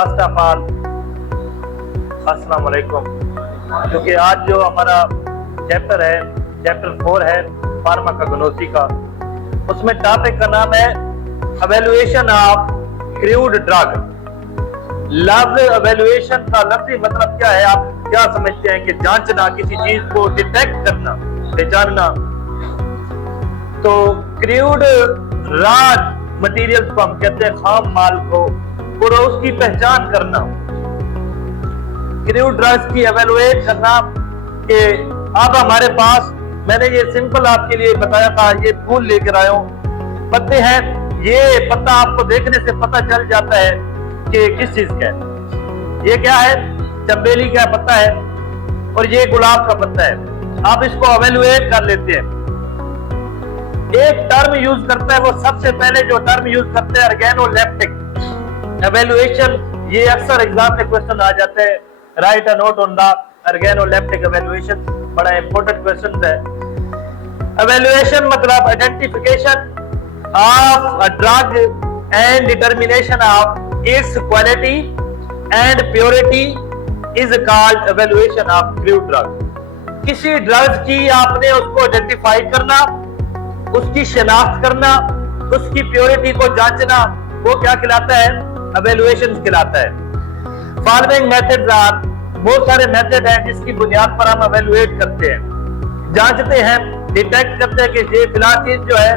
First of all अस्सलाम वालेकुम। क्योंकि आज जो हमारा चैप्टर है, चैप्टर 4 है फार्माकोगनोसी का, उसमें टॉपिक का नाम है एवेल्युएशन ऑफ क्रूड ड्रग। लफ्ज एवेल्युएशन का लफ्जी मतलब क्या है, आप क्या समझते हैं? कि जांचना, किसी चीज को डिटेक्ट करना, पहचानना। तो क्रूड रॉ मटेरियल्स को हम कहते हैं खाम माल को, और उसकी पहचान करना, क्रूड ड्रग्स की एवेलुएट करना। कि अब हमारे पास, मैंने ये सिंपल आपके लिए बताया था, ये फूल लेकर आया हूं, पत्ते हैं, ये पत्ता आपको देखने से पता चल जाता है कि किस चीज का है। ये क्या है? चमेली का पत्ता है और ये गुलाब का पत्ता है। आप इसको एवेलुएट कर लेते हैं। एक टर्म यूज करता है, वो सबसे पहले जो टर्म यूज करते हैं ऑर्गेनोलेप्टिक एवेल्युएशन। ये अक्सर एग्जाम में क्वेश्चन आ जाता है, right a note on the organoleptic evaluation. बड़ा इंपॉर्टेंट क्वेश्चन है। एवेल्युएशन मतलब identification of a drug and determination of its quality and purity is called evaluation of crude drug. किसी drug की आपने उसको आइडेंटिफाई करना, उसकी शिनाख्त करना, उसकी प्योरिटी को जांचना, वो क्या कहलाता है? एवेल्युएशन कहलाता है। फॉलोइंग मेथड्स आर, बहुत सारे मेथड हैं जिसकी बुनियाद पर हम एवेल्युएट करते हैं, जांचते हैं, डिटेक्ट करते हैं कि ये फिलहाल चीज जो है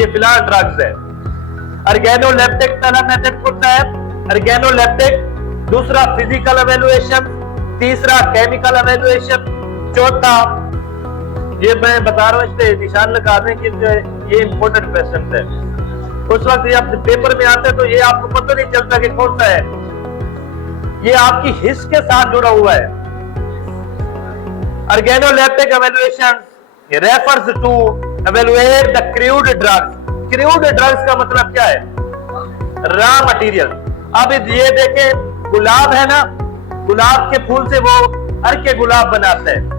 ये फिलहाल ड्रग्स है। ऑर्गेनोलेप्टिक पहला मेथड होता है ऑर्गेनोलेप्टिक, दूसरा फिजिकल एवेल्युएशन, तीसरा केमिकल एवेल्युएशन, चौथा ये मैं बता रहा हूँ, इससे निशान लगा दें कि ये इंपॉर्टेंट क्वेश्चन है। उस वक्त जब पेपर में आते हैं तो ये आपको पता नहीं चलता कि कौन सा है। ये आपकी हिस्स के साथ जुड़ा हुआ है। Organoleptic evaluation refers to evaluate the crude drugs. Crude drugs का मतलब क्या है? Raw material. अब ये देखें, गुलाब है ना, गुलाब के फूल से वो अर्के गुलाब बनाते हैं।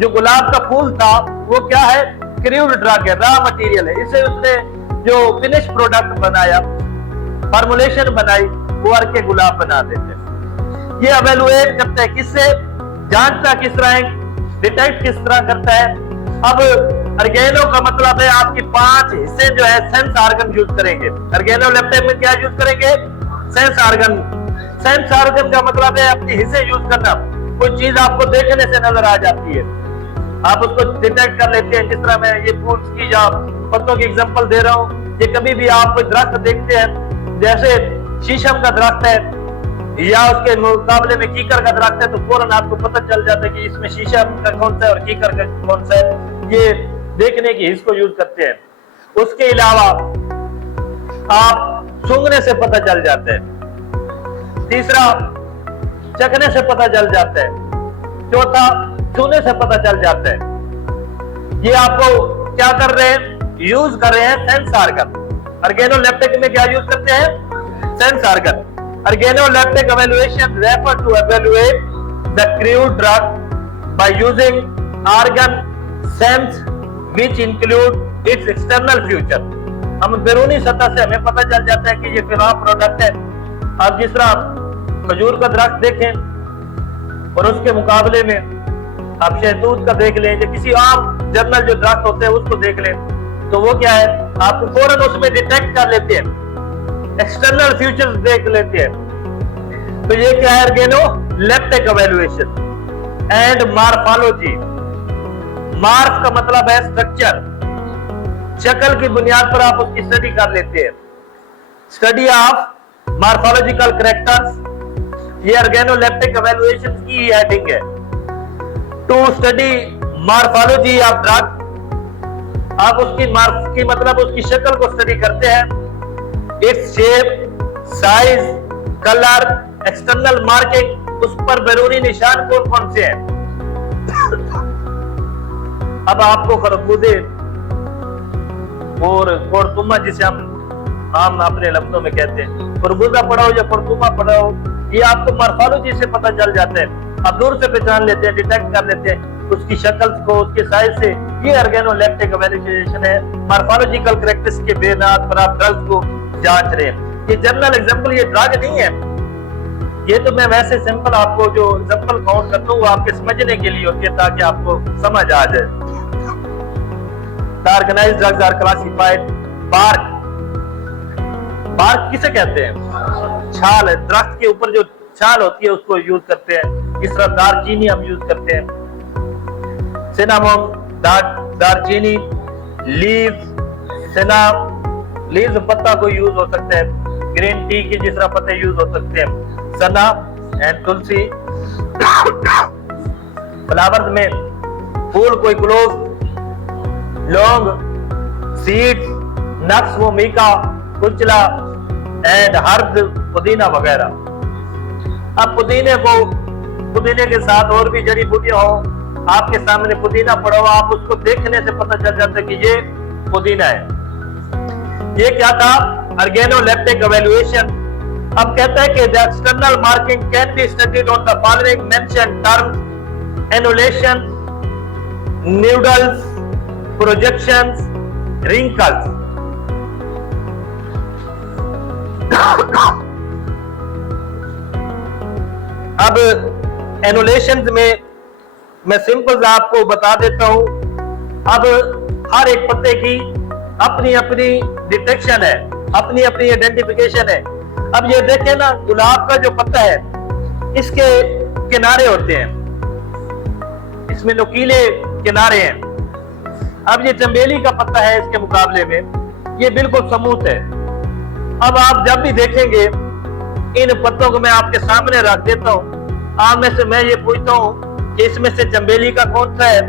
जो गुलाब का फूल था वो क्या है? क्रूड ड्रग है, रॉ मटेरियल है। इससे उसने जो फिनिश प्रोडक्ट बनाया, फॉर्मुलेशन बनाई, वो अर्के गुलाब बना देते। ये एवेल्युएट करते हैं किससे? जांचता किस तरह है, डिटेक्ट किस तरह करता है। अब ऑर्गेनो का मतलब है आपकी 5 हिस्से जो है सेंस ऑर्गन यूज करेंगे। ऑर्गेनोलेप्टिक में क्या यूज करेंगे? Sense organ. सेंस ऑर्गन का मतलब है अपनी हिस्से यूज करना। कोई चीज आपको देखने से नजर आ जाती है, आप उसको डिटेक्ट कर लेते हैं। जिस तरह मैं ये फूल की या पत्तों की एग्जांपल दे रहा हूँ, ये कभी भी आप कोई दरख्त देखते हैं, जैसे शीशम का दरख्त है या उसके मुकाबले में कीकर का दरख्त है, तो फौरन आपको पता चल जाता है कि इसमें शीशम का कौन सा है और कीकर का कौन सा है। ये देखने की हिस्स को यूज करते हैं। उसके अलावा आप सूंघने से पता चल जाता है। तीसरा, चखने से पता चल जाता है। चौथा, छूने से पता चल जाता है। ये आपको क्या कर रहे हैं? यूज कर रहे हैं सेंस ऑर्गन। ऑर्गेनोलेप्टिक में क्या यूज करते हैं? Sense organ. Organoleptic evaluation refer to evaluate the crude drug by using organ sense which include its external future. हम बैरूनी सतह से हमें पता चल जाता है कि ये फिलहाल प्रोडक्ट है। आप जिस तरह खजूर का दरख्त देखें और उसके मुकाबले में आप शहतूत का देख लें, या किसी आम जर्नल जो दरख्त होते हैं उसको देख लें, तो वो क्या है? आप फौरन उसमें डिटेक्ट कर लेते हैं, एक्सटर्नल फीचर्स देख लेते हैं। तो ये क्या है? Organoleptic evaluation and morphology. Morph का मतलब है स्ट्रक्चर, शक्ल की बुनियाद पर आप उसकी स्टडी कर लेते हैं। स्टडी ऑफ मॉर्फोलॉजिकल कैरेक्टर्स, ये ऑर्गेनोलेप्टिक एवेल्युएशन की हेडिंग है। To study morphology of drug, आप उसकी मॉर्फ की मतलब उसकी शक्ल को स्टडी करते हैं। Its shape, size, colour, external marking, उस पर बैरूनी निशान कौन कौन से हैं। अब आपको खरबूजे और खुरतुमा, जिसे हम आम अपने लफ्जों में कहते हैं, खरबूजा पढ़ाओ या खुरतुमा पढ़ाओ, ये आपको मॉर्फोलॉजी से पता चल जाता है। आप दूर से पहचान लेते हैं, डिटेक्ट कर लेते हैं उसकी शक्ल को, उसके साइज से। ये ऑर्गेनोलेप्टिक एवेल्युएशन है। मॉर्फोलॉजिकल कैरेक्टरिस्टिक्स के बेनात पर आप ड्रग्स को जांच रहे हैं। ये जनरल एग्जांपल, ये ड्रग नहीं है। ये तो मैं वैसे सिंपल आपको जो एग्जांपल काउंट करता हूँ वो आपके समझने के लिए होती है, ताकि आपको समझ आ जाए। Organised drugs are classified. Bark, bark किसे कहते हैं? छाल है, दरख्त के ऊपर जो छाल होती है उसको यूज करते हैं। इस तरह दारचीनी हम यूज करते हैं, सिनामोम, दारचीनी, लीव्स, लीव्स पत्ता को यूज हो सकता है। ग्रीन टी के जिस तरह पत्ते यूज हो सकते हैं। सना एंड तुलसी। फ्लावर्स में फूल कोई क्लोव, लौंग, सीड्स, नट्स वो मीका, कुचला एंड हर्ब, पुदीना वगैरह। अब पुदीने के साथ और भी जड़ी बूटियां हो, आपके सामने पुदीना पड़ा हुआ, आप उसको देखने से पता चल जाता है कि ये पुदीना है। ये क्या था? Organoleptic evaluation. अब कहता है कि the external marking can be studied on the following mentioned terms: annulation, nodules, projections, wrinkles. अब एनोलेशन में मैं सिंपल आपको बता देता हूं। अब हर एक पत्ते की अपनी अपनी डिटेक्शन है, अपनी अपनी आइडेंटिफिकेशन है। अब ये देखें ना, गुलाब का जो पत्ता है इसके किनारे होते हैं, इसमें नुकीले किनारे हैं। अब ये चंबेली का पत्ता है, इसके मुकाबले में ये बिल्कुल स्मूथ है। अब आप जब भी देखेंगे, इन पत्तों को मैं आपके सामने रख देता हूं, आप में से मैं ये पूछता हूं कि इसमें से चंबेली का कौन सा है,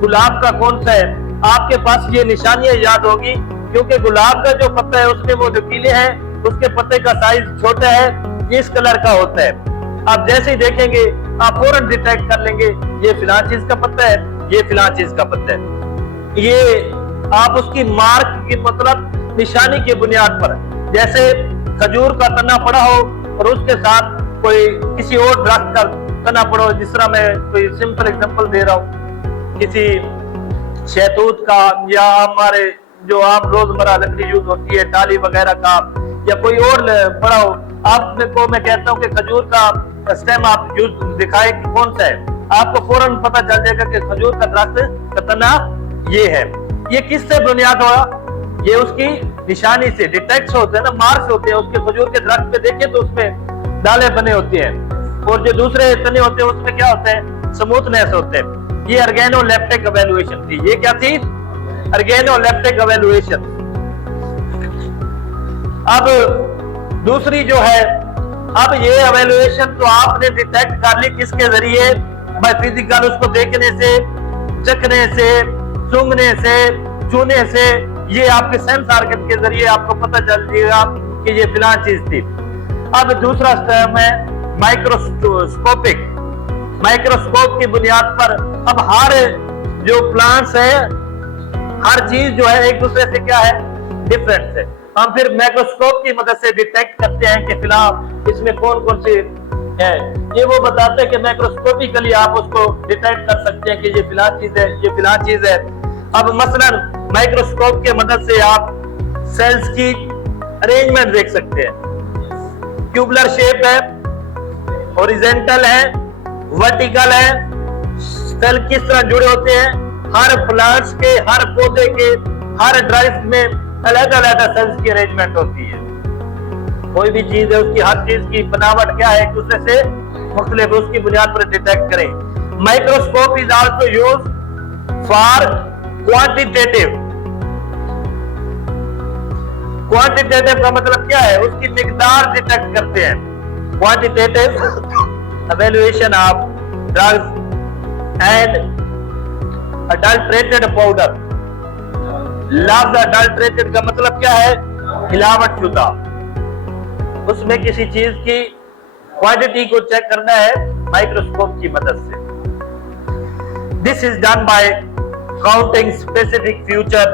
गुलाब का कौन सा है। आपके पास ये निशानियां याद होगी, क्योंकि गुलाब का जो पत्ता है उसमें वो नुकीले हैं, उसके पत्ते का साइज छोटा है, ये इस कलर का होता है। आप जैसे ही देखेंगे आप फौरन डिटेक्ट कर लेंगे ये फिलहाल चीज का पत्ता है, ये फिलहाल चीज का पत्ता है। ये आप उसकी मार्क की मतलब निशानी की बुनियाद पर, जैसे खजूर का तना पड़ा हो और उसके साथ कोई किसी और दरख्त का तना पड़ा हो, जिस तरह मैं कोई सिंपल एग्जांपल दे रहा हूँ, किसी शहतूत का या हमारे जो आम रोजमर्रा लकड़ी यूज होती है डाली वगैरह का, या कोई और पड़ा हो, आपको मैं कहता हूँ कि खजूर का स्टेम आप यूज दिखाए कि कौन सा है, आपको फौरन पता चल जाएगा कि खजूर का दरख्त का तना ये है। ये किससे बुनियाद हुआ? ये उसकी निशानी से, डिटेक्ट होते हैं ना, मार्क्स होते हैं उसके। खजूर के दरख्त पे देखें तो उसमें डाले बने होते हैं, और जो दूसरे तने होते हैं उसमें क्या होते हैं? स्मूथनेस होते हैं। ये ऑर्गेनोलेप्टिक एवेल्युएशन थी। ये क्या थी? Organoleptic evaluation. अब दूसरी जो है, अब ये एवेल्युएशन तो आपने डिटेक्ट कर ली किसके जरिए? बाय फिजिकल, उसको देखने से, चखने से, सूंघने से, छूने से, ये आपके सेंस ऑर्गन के जरिए आपको पता चल जाएगा कि ये फिलहाल चीज थी। अब दूसरा स्टेप है माइक्रोस्कोपिक। माइक्रोस्कोप की बुनियाद पर अब हर जो प्लांट्स है, हर चीज जो है एक दूसरे से क्या है? डिफरेंट है। हम फिर माइक्रोस्कोप की मदद से डिटेक्ट करते हैं कि फिलहाल इसमें कौन कौन सी है। ये वो बताते हैं कि माइक्रोस्कोपिकली आप उसको डिटेक्ट कर सकते हैं कि ये फिलहाल चीज है, ये फिलहाल चीज है। अब मसलन माइक्रोस्कोप के मदद से आप सेल्स की अरेंजमेंट देख सकते हैं। ट्यूबुलर शेप है, हॉरिजॉन्टल है, वर्टिकल है, सेल किस तरह जुड़े होते हैं। हर प्लांट्स के, हर पौधे के, हर ड्राइव में अलग अलग सेल्स की अरेंजमेंट होती है। कोई भी चीज है उसकी हर चीज की बनावट क्या है, एक दूसरे से मुख्तलिफ, उसकी बुनियाद पर डिटेक्ट करें। Microscope is also used for quantitative. Quantitative का मतलब क्या है? उसकी मिकदार डिटेक्ट करते हैं। Quantitative evaluation of drugs and adulterated powder. लफ्ज अडल्ट्रेटेड का मतलब क्या है? मिलावट शुदा। उसमें किसी चीज की क्वांटिटी को चेक करना है माइक्रोस्कोप की मदद से। This is done by counting specific features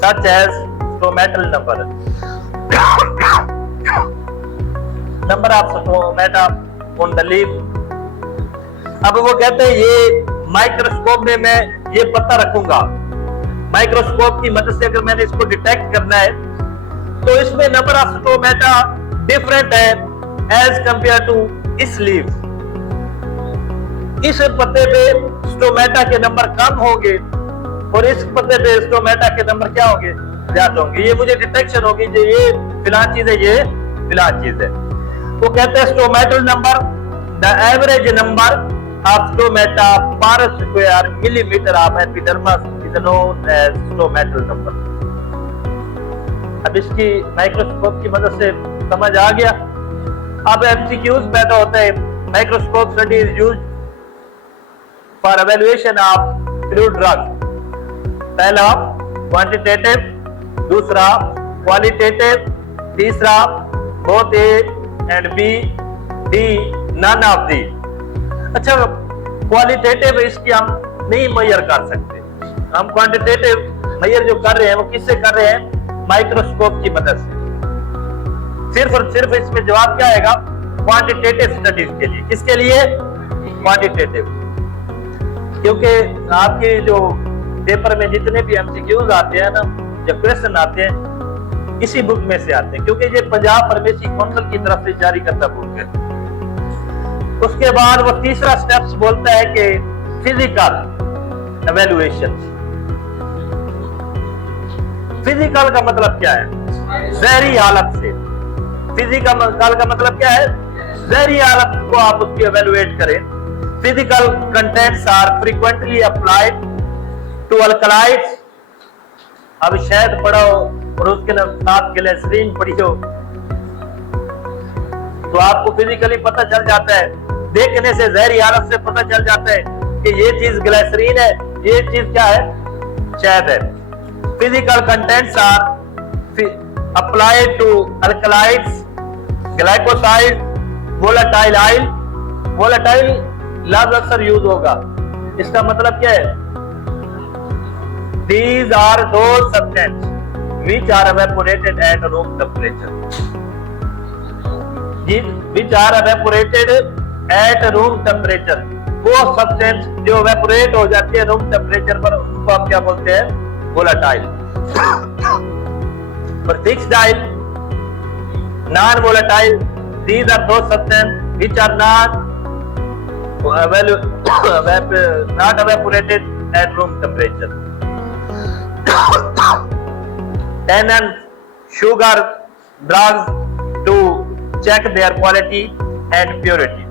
such as stomatal number. Number of stomata on the leaf. अब वो कहते हैं ये माइक्रोस्कोप में मैं ये पता रखूंगा। माइक्रोस्कोप की मदद से अगर मैंने इसको डिटेक्ट करना है तो इसमें नंबर ऑफ स्टोमेटा डिफरेंट है एज कंपेयर टू इस लीव। इस पत्ते पे स्टोमेटा के नंबर कम होंगे और इस पत्ते पे स्टोमेटा के नंबर क्या होंगे, ज्यादा होंगे। ये मुझे डिटेक्शन होगी जो ये फिलहाल चीज है, ये फिलहाल चीज है। वो कहते हैं stomatal number, the average number of stomata per square millimetre of epidermis is known as stomatal number. अब इसकी माइक्रोस्कोप की मदद से समझ आ गया। अब एमसीक्यूज पैदा होते हैं। Microscope study is used for evaluation of crude drug. पहला क्वांटिटेटिव, दूसरा क्वालिटेटिव, तीसरा both A and B, D none of the. अच्छा, क्वालिटेटिव इसकी हम नहीं मेजर कर सकते। हम क्वांटिटेटिव मेजर जो कर रहे हैं वो किससे कर रहे हैं, माइक्रोस्कोप की मदद से। सिर्फ और सिर्फ इसमें जवाब क्या आएगा, क्वांटिटेटिव स्टडीज के लिए। किसके लिए, क्वांटिटेटिव। क्योंकि आपके जो पेपर में जितने भी एमसीक्यूज आते हैं ना, जब क्वेश्चन आते हैं इसी बुक में से आते हैं, क्योंकि ये पंजाब फार्मेसी काउंसिल की तरफ से जारी करता बुक है। उसके बाद वो तीसरा स्टेप्स बोलता है कि फिजिकल एवेल्युएशन। फिजिकल का मतलब क्या है, जहरी हालत से। फिजिकल का मतलब क्या है, जहरी हालत को आप उसकी एवेल्युएट करें। Physical contents are frequently applied to alkaloids. अब शहद पढ़ो और उसके साथ ग्लिसरीन पढ़ी हो तो आपको फिजिकली पता चल जाता है। देखने से, जहरी हालत से पता चल जाता है कि ये चीज ग्लिसरीन है, ये चीज क्या है, शहद है। Physical contents are applied to alkalides, glycosides, volatile oil। volatile लफ्ज अक्सर यूज होगा, इसका मतलब क्या है, these are those substances which are evaporated at room temperature। which are evaporated at room temperature। वो सब्सटेंस जो evaporate हो जाती है रूम टेम्परेचर पर, उसको आप क्या बोलते हैं, volatile। For fixed oil, non-volatile, these are those substances which are not evaporated at room temperature। Tannins, sugar, drugs to check their quality and purity।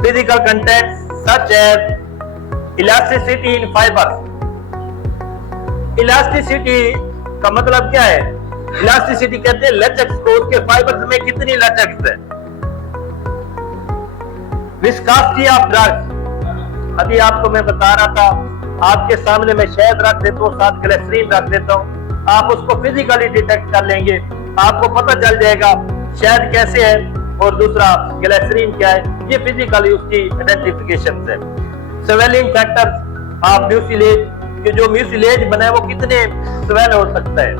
Physical contents such as elasticity in fibers। elasticity का मतलब क्या है, elasticity कहते हैं लचक को, उसके fibres में कितनी लचक है। विस्कोसिटी ऑफ ड्रग्स, अभी आपको मैं बता रहा था, आपके सामने मैं शहद रख देता हूँ, साथ ग्लिसरीन रख देता हूँ, आप उसको फिजिकली डिटेक्ट कर लेंगे, आपको पता चल जाएगा शहद कैसे है और दूसरा ग्लिसरीन क्या है। ये फिजिकली उसकी आइडेंटिफिकेशन है। स्वेलिंग फैक्टर ऑफ म्यूसिलेज, कि जो म्यूसिलेज बना है वो कितने स्वेल हो सकता है।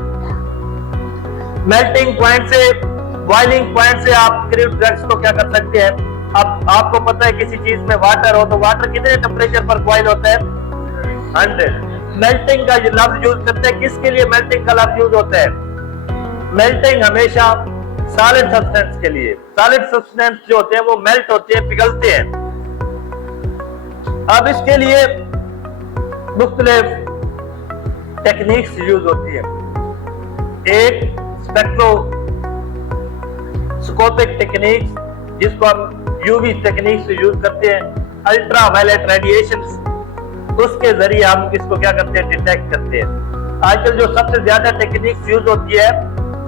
मेल्टिंग पॉइंट से, बॉइलिंग पॉइंट से आप क्रूड ड्रग्स को क्या कर सकते हैं। अब आपको पता है किसी चीज में वाटर हो तो वाटर कितने टेम्परेचर पर बॉइल होता है, 100। मेल्टिंग का लफ्ज यूज करते हैं, किसके लिए मेल्टिंग का लफ्ज यूज होता है, मेल्टिंग हमेशा सॉलिड सब्सटेंस के लिए। सॉलिड सब्सटेंस जो होते हैं वो मेल्ट होते हैं, पिघलते हैं। अब इसके लिए मुख्तलिफ टेक्निक्स यूज होती है। एक स्पेक्ट्रोस्कोपिक टेक्निक, जिसको हम यूवी टेक्निक से यूज करते हैं, अल्ट्रा वायलेट रेडिएशन, उसके जरिए हम इसको क्या करते हैं, डिटेक्ट करते हैं। आजकल जो सबसे ज्यादा टेक्निक यूज होती है,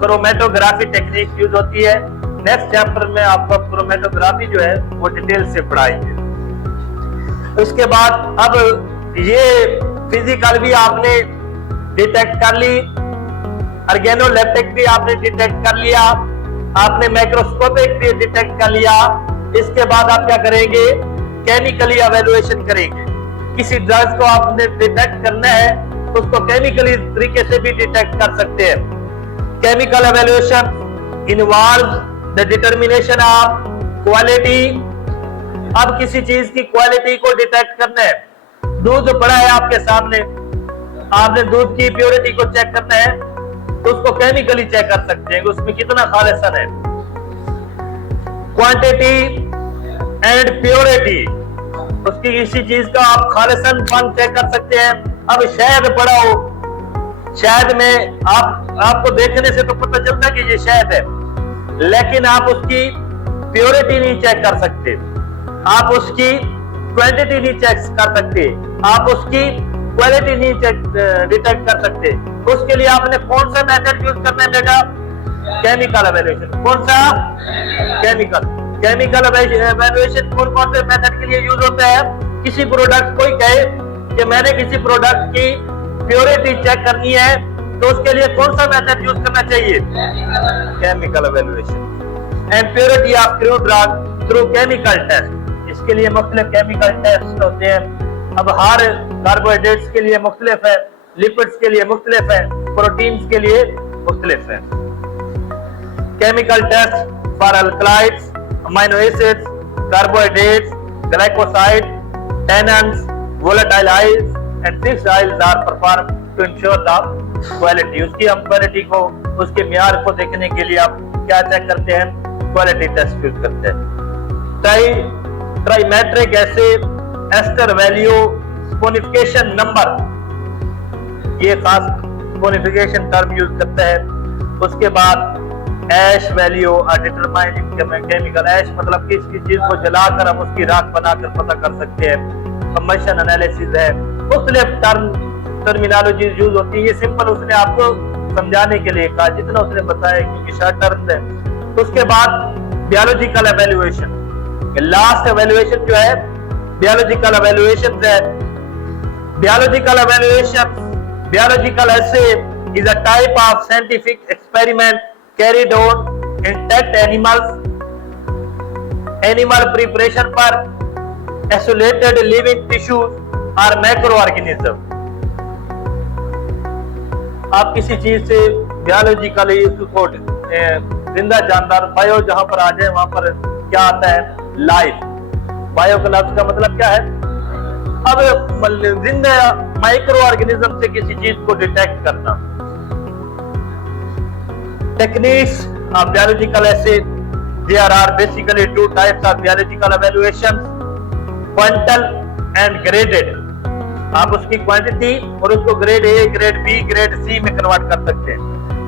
क्रोमेटोग्राफी टेक्निक यूज होती है। नेक्स्ट चैप्टर में आपको क्रोमेटोग्राफी जो है वो डिटेल से पढ़ाएंगे। उसके बाद अब ये फिजिकल भी आपने डिटेक्ट कर ली, ऑर्गेनोलेप्टिक भी आपने डिटेक्ट कर लिया, आपने माइक्रोस्कोपिक भी डिटेक्ट कर लिया। इसके बाद आप क्या करेंगे, केमिकली एवेल्युएशन करेंगे। किसी ड्रग्स को आपने डिटेक्ट करना है तो उसको केमिकली तरीके से भी डिटेक्ट कर सकते हैं। Chemical evaluation involve the determination of quality. अब किसी चीज की क्वालिटी को डिटेक्ट करना है, दूध पड़ा है आपके सामने, आपने दूध की प्योरिटी को चेक करना है तो उसको केमिकली चेक कर सकते हैं कि उसमें कितना खालिसन है। क्वांटिटी एंड प्योरिटी, उसकी किसी चीज का आप खालिसन चेक कर सकते हैं। अब शहद पड़ा हो, शहद में आपको देखने से तो पता चलता है कि ये शहद है, लेकिन आप उसकी प्योरिटी नहीं चेक कर सकते, आप उसकी क्वांटिटी नहीं चेक कर सकते, आप उसकी क्वालिटी नहीं डिटेक्ट कर सकते। उसके लिए आपने कौन सा मेथड यूज करना है बेटा? Chemical evaluation. कौन सा? केमिकल एवेल्युएशन कौन से मेथड के लिए यूज होता है? किसी प्रोडक्ट, कोई कहे कि मैंने किसी प्रोडक्ट की प्योरिटी चेक करनी है, तो उसके लिए कौन सा मेथड यूज करना चाहिए? Chemical evaluation. And purity of crude drug through chemical test. इसके लिए मुख्तलिफ केमिकल टेस्ट होते हैं। अब हर कार्बोहाइड्रेट्स के लिए मुख्तलिफ है, लिपिड्स के लिए मुख्तलिफ है, प्रोटीन्स के लिए मुख्तलिफ है। Chemical test for alkaloids, amino acids, carbohydrates, glycoside, tannins, volatile oils and fixed oils are perform to ensure the quality. उसकी हम क्वालिटी को, उसके म्यार को देखने के लिए आप क्या चेक करते हैं? क्वालिटी टेस्ट यूज करते हैं। Trimetric acid ester value saponification number, ये खास स्पोनिफिकेशन टर्म यूज करता है। उसके बाद ash value are determining chemical. Ash मतलब कि इसकी चीज को जलाकर हम उसकी राख बनाकर पता कर सकते हैं। कंबशन एनालिसिस है, मुख्तलिफ टर्मिनोलॉजी यूज होती है। ये सिंपल उसने आपको समझाने के लिए कहा, जितना उसने बताया, क्योंकि शॉर्ट टर्म है। उसके बाद बायोलॉजिकल एवेल्युएशन, लास्ट एवेल्युएशन जो है biological evaluation है। Biological assay is a type of scientific experiment carried on intact animal preparation for isolated living tissues or microorganism। आप किसी चीज से biologically उसको जिंदा जानदार, बायो जहां पर आ जाए वहां पर क्या आता है? लाइफ। बायो का लफ्ज का मतलब क्या है? अब जिंदा माइक्रो ऑर्गेनिज्म से किसी चीज को डिटेक्ट करना। Techniques of biological assay, there are basically two types of biological evaluation, quantal and graded. आप उसकी क्वांटिटी और उसको grade A, grade B, grade C में कन्वर्ट कर सकते हैं।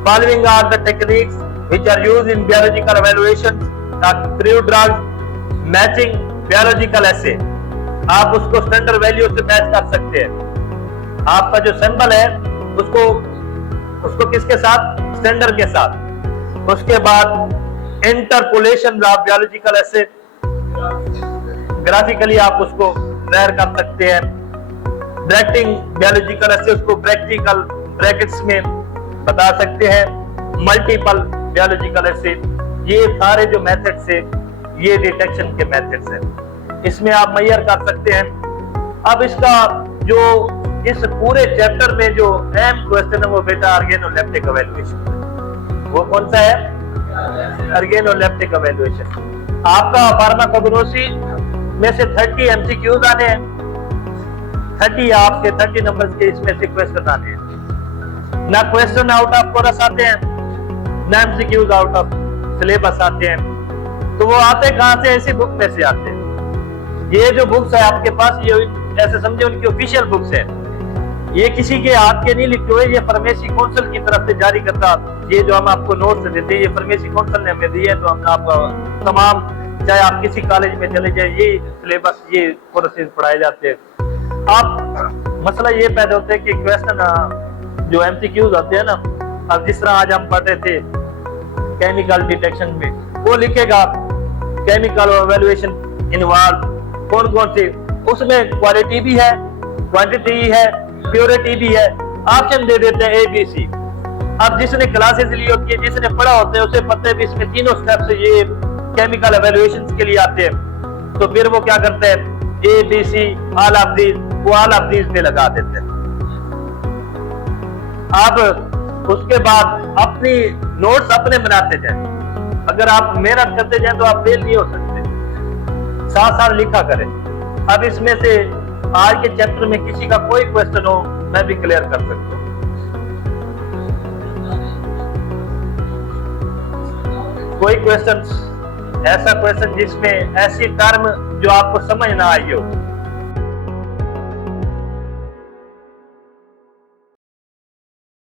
Following are the techniques which are used in biological evaluation of crude drugs, matching biological assay. आप उसको स्टैंडर्ड वैल्यू से मैच कर सकते हैं। आपका जो सैंपल है उसको किसके साथ? स्टैंडर्ड के साथ। उसके बाद interpolation of biological essay, graphically आप उसको ड्रायर कर सकते हैं। ब्रैकेटिंग बायोलॉजिकल एसे, उसको प्रैक्टिकल ब्रैकेट्स में बता सकते हैं। मल्टीपल बायोलॉजिकल एसे, ये सारे जो मेथड्स है ये डिटेक्शन के मेथड्स हैं। इसमें आप मैयर कर सकते हैं। अब इसका जो इस पूरे चैप्टर में जो अहम क्वेश्चन है वो बेटा ऑर्गेनोलेप्टिक एवेल्युएशन। वो कौन सा है? Organoleptic evaluation. आपका फार्माकोग्नोसी में से 30 एमसीक्यूज आने हैं। 30 आपके 30 नंबर्स के इसमें से क्वेश्चन आने हैं। ना क्वेश्चन आउट ऑफ कोरस आते हैं, ना एमसीक्यूज आउट ऑफ सिलेबस आते हैं। तो वो आते कहां से? ऐसी बुक में से आते हैं। ये जो बुक्स है आपके पास, ये ऐसे समझे उनकी ऑफिशियल बुक्स है। ये किसी के हाथ के नहीं लिखे हुए, ये फार्मेसी काउंसिल की तरफ से जारी करता। ये जो हम आपको नोट्स देते हैं, ये फार्मेसी काउंसिल ने हमें दिए। तो हमने आपको तमाम, चाहे आप किसी कॉलेज में चले जाए, ये सिलेबस, ये कोर्सेज पढ़ाए जाते हैं। आप मसला ये पैदा होता है कि क्वेश्चन जो एमसीक्यूज होते हैं ना, अब जिस तरह आज हम पढ़ रहे थे केमिकल डिटेक्शन में, वो लिखेगा केमिकल एवेल्युएशन इन्वॉल्व कौन कौन से, उसमें क्वालिटी भी है, क्वांटिटी है, प्योरिटी भी है। ऑप्शन दे देते हैं ए बी सी। अब जिसने क्लासेस ली होती है, जिसने पढ़ा होता है, उसे पता है भी इसमें तीनों स्टेप्स ये केमिकल एवेल्युएशन के लिए आते हैं। तो फिर वो क्या करते हैं? A B C, all of these, वो ऑल ऑफ दीज पे लगा देते हैं। अब उसके बाद अपनी नोट्स अपने बनाते जाए। अगर आप मेहनत करते जाए तो आप फेल नहीं हो सकते। साथ साथ लिखा करें। अब इसमें से आज के चैप्टर में किसी का कोई क्वेश्चन हो, मैं भी क्लियर कर सकता हूँ। कोई क्वेश्चन ऐसा क्वेश्चन जिसमें ऐसी टर्म जो आपको समझ ना आई हो।